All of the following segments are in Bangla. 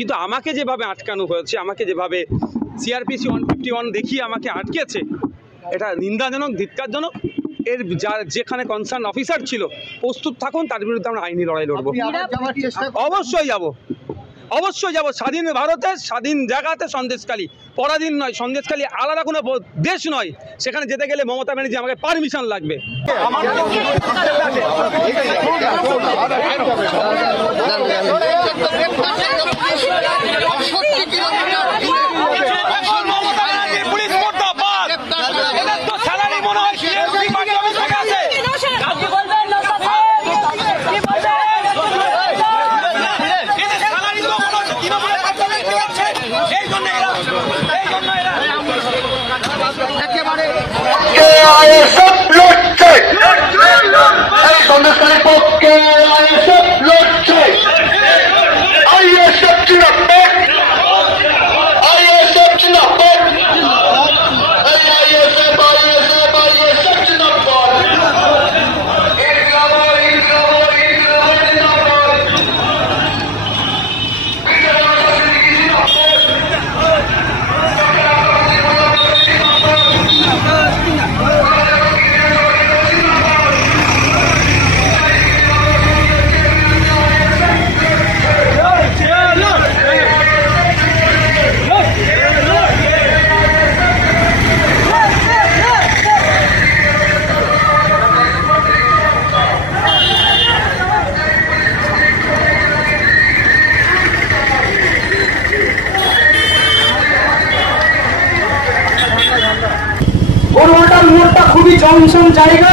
কিন্তু আমাকে যেভাবে আটকানো হয়েছে, আমাকে যেভাবে সিআরপিসি 151 দেখিয়ে আমাকে আটকেছে, এটা নিন্দাজনক, ধিক্কারজনক। এর যেখানে কনসার্ন অফিসার ছিল প্রস্তুত থাকুন, তার বিরুদ্ধে আমরা আইনি লড়াই লড়বো। অবশ্যই যাব, অবশ্যই যাব। স্বাধীন ভারতে, স্বাধীন জায়গাতে সন্দেশখালী পরাধীন নয়, সন্দেশখালী আলাদা কোনো দেশ নয়। সেখানে যেতে গেলে মমতা ব্যানার্জি আমাকে পারমিশন লাগবে। মোড়টা খুবই জমজম জায়গা,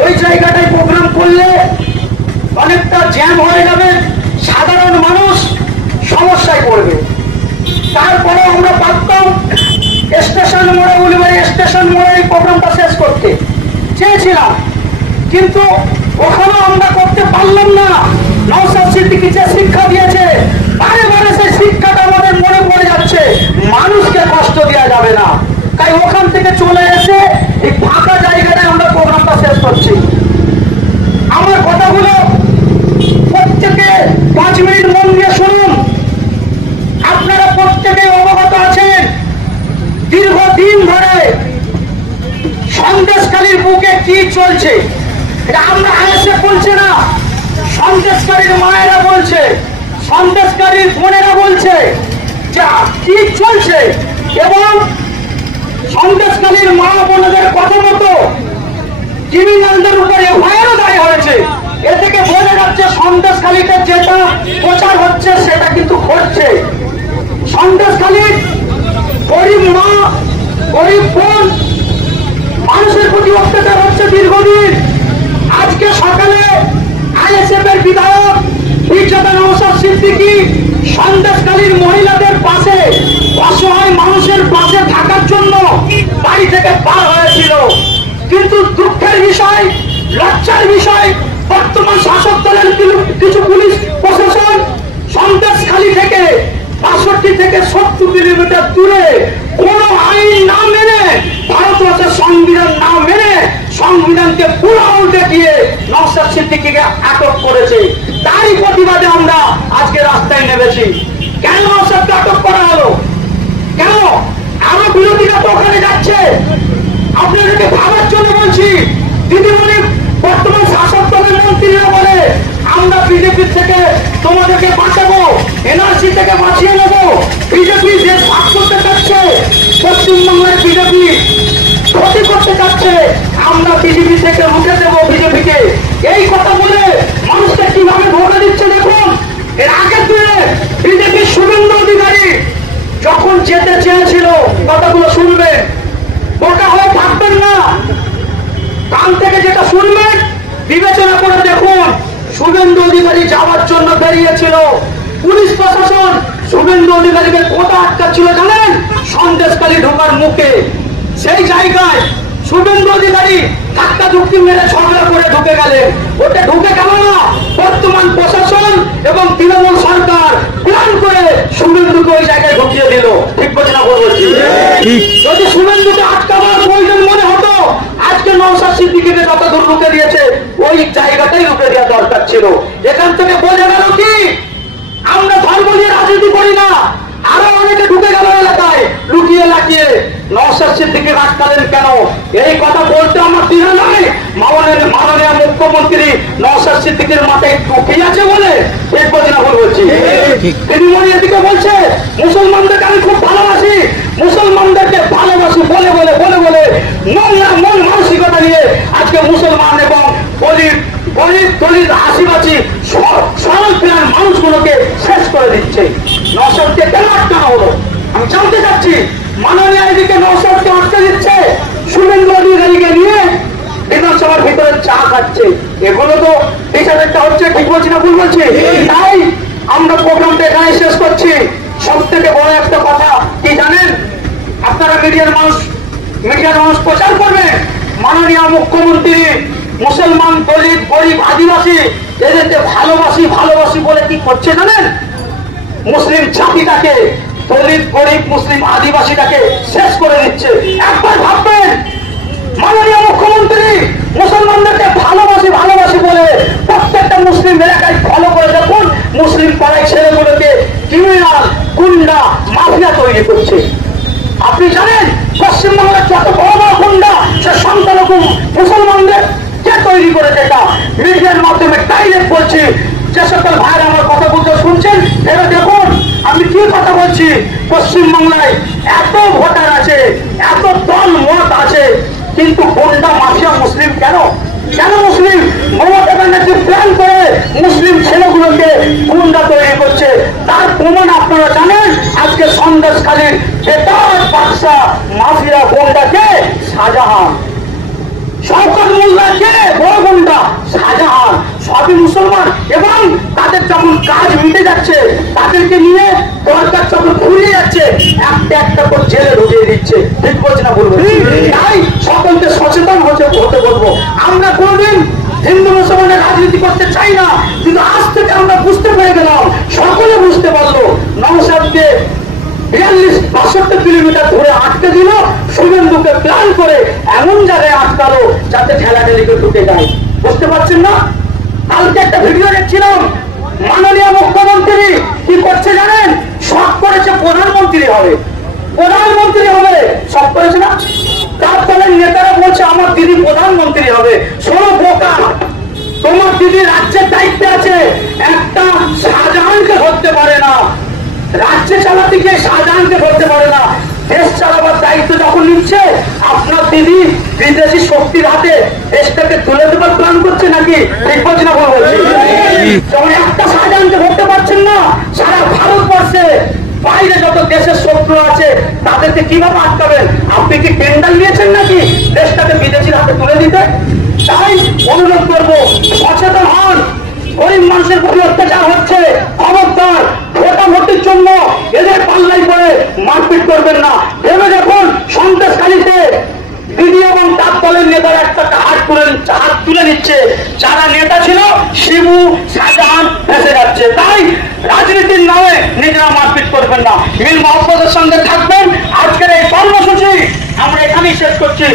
ওই জায়গাটায় প্রোগ্রাম করলে অনেকটা জ্যাম হয়ে যাবে, সাধারণ মানুষ সমস্যায় পড়বে। তারপরে আমরা পারতাম স্টেশন মোড়ে, উলিবাড়ি স্টেশন মোড়ে এই প্রোগ্রামটা শেষ করতে চেয়েছিলাম, কিন্তু ওখানেও আমরা করতে পারলাম না। নওশাদ সিদ্দিকী যে শিক্ষা দিয়েছে, বারে বারে সেই শিক্ষাটা আমাদের মনে পড়ে যাচ্ছে, মানুষকে কষ্ট দেওয়া যাবে না। তাই ওখান থেকে চলে এসে এই ফাঁকা জায়গাটায় আমরা প্রোগ্রামটা শেষ করছি। আমার কথাগুলো প্রত্যেকে 5 মিনিট মন দিয়ে শুনুন। আপনারা প্রত্যেকে অবগত আছেন, দীর্ঘদিন ধরে সন্দেশখালীর বুকে কি চলছে, এটা আমরা আইএসএ বলছে না, সন্দেশখালীর মায়েরা বলছে, সন্দেশখালীর বোনেরা বলছে যে কি চলছে। এবং সন্দেশখালীর মা বোনদের কথা মতো ক্রিমিনালদের উপর এফআইআরও দায়ের হয়েছে। এ থেকে বোঝা যাচ্ছে সন্দেশখালীতে যেটা প্রচার হচ্ছে সেটা কিন্তু ঘটছে। সন্দেশখালীর গরিব মা, গরিব বোন, মানুষের প্রতি অত্যাচার হচ্ছে দীর্ঘদিন। আজকে সকালে আইএসএফ এর বিধায়ক পীরজাদা নওশাদ সিদ্দিকী সন্দেশখালীর মহিলাদের পাশে, অসহায় মানুষের পাশে থাকার জন্য বাড়ি থেকে পার হয়েছিল। কিন্তু দুঃখের বিষয়, লজ্জার বিষয়, বর্তমান শাসক দলের কিছু পুলিশ প্রশাসন সন্দেশখালী থেকে 65 থেকে 70 কিলোমিটার দূরে কোন আইন না মেনে, ভারতবর্ষের সংবিধান না মেনে, সংবিধানকে পুরাও দেখিয়ে নওশাদ সিদ্দিকীকে আটক করেছে। তারই প্রতিবাদে আমরা আজকে রাস্তায় নেমেছি। কেন নওশাদকে আটক করা হলো? কেন? আরো বিরোধীরা তো ওখানে যাচ্ছে। আপনাদেরকে ভাবার জন্য বলছি, দিদিমণি বর্তমান শাসক দলের মন্ত্রীরা বলে আমরা বিজেপি থেকে তোমাদেরকে বাঁচাবো, এনআরসি থেকে বাঁচিয়ে নেবো। বিজেপি যে ভাগ করতে চাচ্ছে, পশ্চিমবঙ্গের বিজেপি ক্ষতি করতে চাচ্ছে, আমরা বিজেপি থেকে রুখে দেবো বিজেপিকে। এই কথা বলে মানুষকে কিভাবে ধোঁকা দিচ্ছে দেখুন। এর আগের দিনে বিজেপির শুভেন্দু অধিকারী যখন যেতে চেয়েছিল, কথাগুলো শুনবেন, বোকা হয়ে থাকবেন না, কান থেকে যেটা শুনবেন বিবেচনা করে দেখুন। শুভেন্দু অধিকারী যাওয়ার জন্য বেরিয়েছিল, পুলিশ প্রশাসন শুভেন্দু অধিকারীকে কোথা আটকাচ্ছিল জানেন? সন্দেশখালী ঢোকার মুখে। সেই জায়গায় শুভেন্দু অধিকারী ধাক্কা ধুক্কি মেরে ঝগড়া করে ঢুকে গেলেন। ওটা ঢুকে গেল না, বর্তমান প্রশাসন এবং তৃণমূল সরকার প্ল্যান করে শুভেন্দুকে ওই জায়গায় ঢুকিয়ে দিল। ঠিক বলছি না বলছি? যদি শুভেন্দুকে আটকাবার প্রয়োজন মনে হতো, আজকে নওশাদ সিদ্দিকীকে যত দূর রুখে দিয়েছে ওই জায়গাটাই রুখে দেওয়া দরকার ছিল। এখান থেকে বোঝা গেল কি আমরা ধর্ম নিয়ে রাজনীতি করি না, আরো অনেকে ঢুকে গেল এলাকায় লুকিয়ে লাকিয়ে। নওশাদ সিদ্দিকী আটকালেন কেন? এই কথা বলতে আমার দ্বিধা নয়। মাননীয় মুখ্যমন্ত্রী নওশাদ সিদ্দিকীর মাথায় টুকি আছে বলে ঠিক বলছি না ভুল বলছি? দিদিমণি এদিকে বলছে মুসলমানদেরকে আমি খুব ভালোবাসি, মুসলমানদেরকে ভালোবাসি বলে বলে বলে বলে নোংরা মন মানসিকতা নিয়ে আজকে মুসলমান এবং গরিব দলিত আদিবাসী সরল প্রাণ মানুষগুলোকে শেষ করে দিচ্ছে। নওশাদকে কেন আটকানো হলো আমি জানতে চাচ্ছি। মাননীয় এদিকে নওশাদকে আটকে দিচ্ছে, শুভেন্দু অধিকারীকে নিয়ে বিধানসভার ভিতরে চা খাচ্ছে। এগুলো তো বিচারেরটা হচ্ছে, ঠিক বলছি না ভুল বলছি? তাই আমরা প্রোগ্রামটা এখানে শেষ করছি। সব থেকে বড় একটা কথা কি জানেন? আপনারা মিডিয়ার মানুষ প্রচার করবেন মাননীয় মুখ্যমন্ত্রী মুসলমান দলিত গরিব আদিবাসী এদেরকে ভালোবাসি বলে কি করছে জানেন? মুসলিম জাতিটাকে, দলিত গরিব মুসলিম আদিবাসীটাকে শেষ করে দিচ্ছে। একবার ভাববেন, মাননীয় মুখ্যমন্ত্রী মুসলমানদেরকে ভালোবাসি বলে প্রত্যেকটা মুসলিম এলাকায় ফলো করে দেখুন মুসলিম পাড়ায় ছেলেগুলোকে ক্রিমিনাল গুন্ডা মাফিয়া তৈরি করছে। আপনি জানেন পশ্চিমবাংলার যত বড় বড় গুন্ডা সে সংখ্যালঘু মুসলমানদের কে তৈরি করেছে? এটা মিডিয়ার মাধ্যমে ডাইরেক্ট বলছি। যে সকল ভাইয়ের আমার কথা বলতে শুনছেন ভেবে দেখুন আমি কি কথা বলছি। পশ্চিমবাংলায় এত ভোটার আছে, এত দল মত আছে, কিন্তু গুন্ডা মাফিয়া মুসলিম কেন? মুসলিম মমতা ব্যানার্জি প্ল্যান করে মুসলিম ছেলেগুলোকে গুন্ডা তৈরি করছে। তার প্রমাণ আপনারা জানেন। আজকে সন্দেশখালীর বেতাজ বাদশা মাফিয়া গুন্ডাকে শাহজাহান, শওকত মোল্লাকে বড় গুন্ডা শাহজাহান, সবই মুসলমান। এবং তাদের যখন কাজ মিটে যাচ্ছে তাদেরকে নিয়ে দরকার যখন ঘুরিয়ে যাচ্ছে একটা করে জেলে ঢুকিয়ে দিচ্ছে। ঠিক বলছি না বলবো? তাই সকলকে সচেতন হতে বলবো। আমরা কোনদিন হিন্দু মুসলমানের রাজনীতি করতে চাই না, কিন্তু আজ থেকে আমরা বুঝতে পেরে গেলাম, সকলে বুঝতে পারলো নওশাদকে 42-62 কিলোমিটার ধরে আটকে দিল। শুভেন্দুকে প্ল্যান করে এমন জায়গায় আটকালো যাতে ঠেলাঠেলিকে ঢুকে যায়। বুঝতে পারছেন না? কালকে একটা ভিডিও দেখছিলাম, মাননীয় মুখ্যমন্ত্রী কি করছে জানেন? শখ করেছে প্রধানমন্ত্রী হবে, শখ করেছে না? তার ফলে নেতারা বলছে আমার দিদি প্রধানমন্ত্রী হবে। শোনো বোকা, তোমার দিদি রাজ্যের দায়িত্বে আছে, একটা শাহজাহানকে ধরতে পারে না, রাজ্য চালাতে গিয়ে শাহজাহানকে ধরতে পারে না। দেশ চালাবার দায়িত্ব যখন নিচ্ছে আপনার দিদি বিদেশি শক্তির হাতে দেশটাকে তুলে দেবার প্ল্যান করছে নাকি? ঠিক বলছি না ভুল বলছি? যখন একটা শাহজাহানকে ধরতে পারছেন না, সারা ভারতবর্ষে বাইরে যত দেশের শত্রু আছে তাদেরকে কিভাবে আটকাবেন? আপনি কি টেন্ডার নিয়েছেন নাকি দেশটাকে বিদেশির হাতে তুলে দিতে? তাই অনুরোধ করবো সচেতন হন। গরিব মানুষের প্রতি অত্যাচার হচ্ছে, খবরদার ভোটাভুটির জন্য এদের পাল্লাই করে মারপিট করবেন না। ভেবে দেখুন সন্দেশখালীতে দিদি এবং তার দলের নেতারা একটা হাত তুলে নিচ্ছে, যারা নেতা ছিল শিবু শাহজাহান ভেসে যাচ্ছে। তাই রাজনীতির নামে নিজেরা মারপিট করবেন না, মিল মহব্বতের সঙ্গে থাকবেন। আজকের এই কর্মসূচি আমরা এখানেই শেষ করছি।